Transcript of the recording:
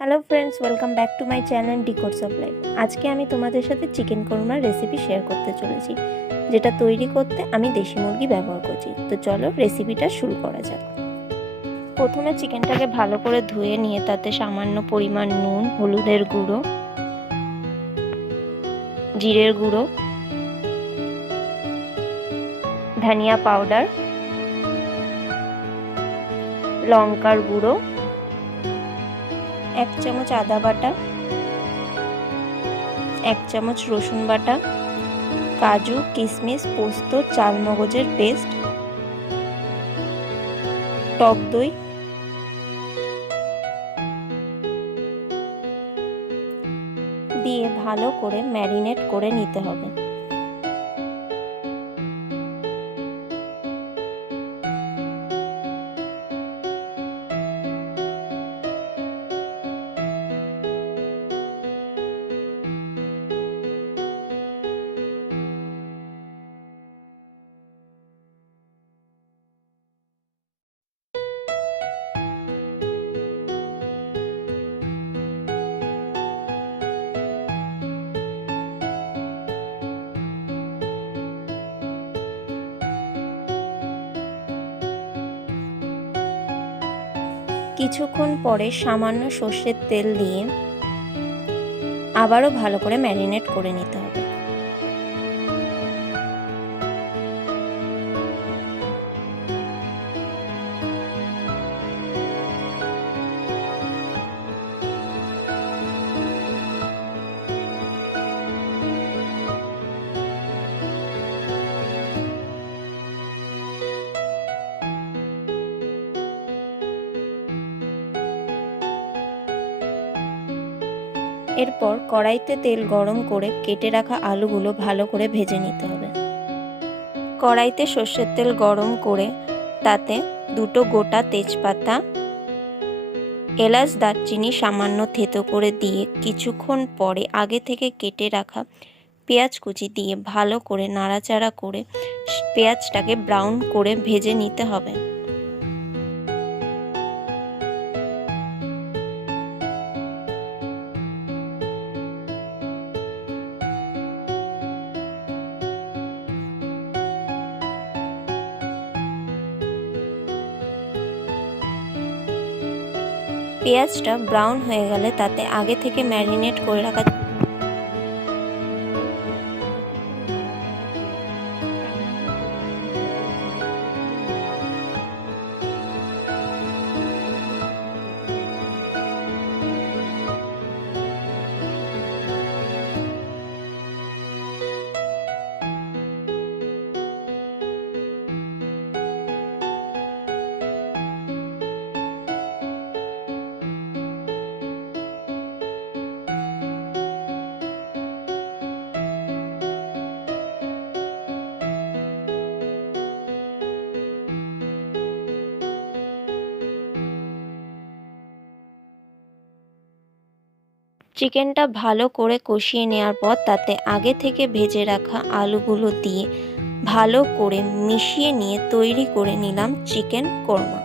Hello friends, welcome back to my channel decodes of life. আজকে আমি তোমাদের সাথে চিকেন কোরমার রেসিপি শেয়ার করতে চলেছি, যেটা তৈরি করতে আমি দেশি মুরগি ব্যবহার করছি। তো চলো রেসিপিটা শুরু করা যাক। প্রথমে চিকেনটাকে ভালো করে ধুয়ে নিয়ে তাতে সামান্য পরিমাণ নুন, হলুদের গুঁড়ো, জিরের গুঁড়ো, ধনিয়া পাউডার, লঙ্কার গুঁড়ো, 1 চামচ আদা বাটা, 1 চামচ রসুন বাটা, কাজু, কিশমিশ, পোস্ত, চালমগজের পেস্ট, টক দই, দিয়ে ভালো করে ম্যারিনেট করে নিতে হবে। কিছুক্ষণ পরে সামান্য সর্ষের তেল দিয়ে আবারও ভালো করে ম্যারিনেট করে নিতে হবে। এরপর কড়াইতে তেল গরম করে কেটে রাখা আলুগুলো ভালো করে ভেজে নিতে হবে। কড়াইতে সর্ষের তেল গরম করে তাতে 2টো গোটা তেজপাতা, এলাচ, দারচিনি সামান্য থেতো করে দিয়ে কিছুক্ষণ পরে আগে থেকে কেটে রাখা পেঁয়াজ কুচি দিয়ে ভালো করে নাড়াচাড়া করে পেঁয়াজটাকে ব্রাউন করে ভেজে নিতে হবে। পেঁয়াজটা ব্রাউন হয়ে গেলে তাতে আগে থেকে ম্যারিনেট করে রাখা চিকেনটা ভালো করে কষিয়ে নেওয়ার পর তাতে আগে থেকে ভেজে রাখা আলুগুলো দিয়ে ভালো করে মিশিয়ে নিয়ে তৈরি করে নিলাম চিকেন কোরমা।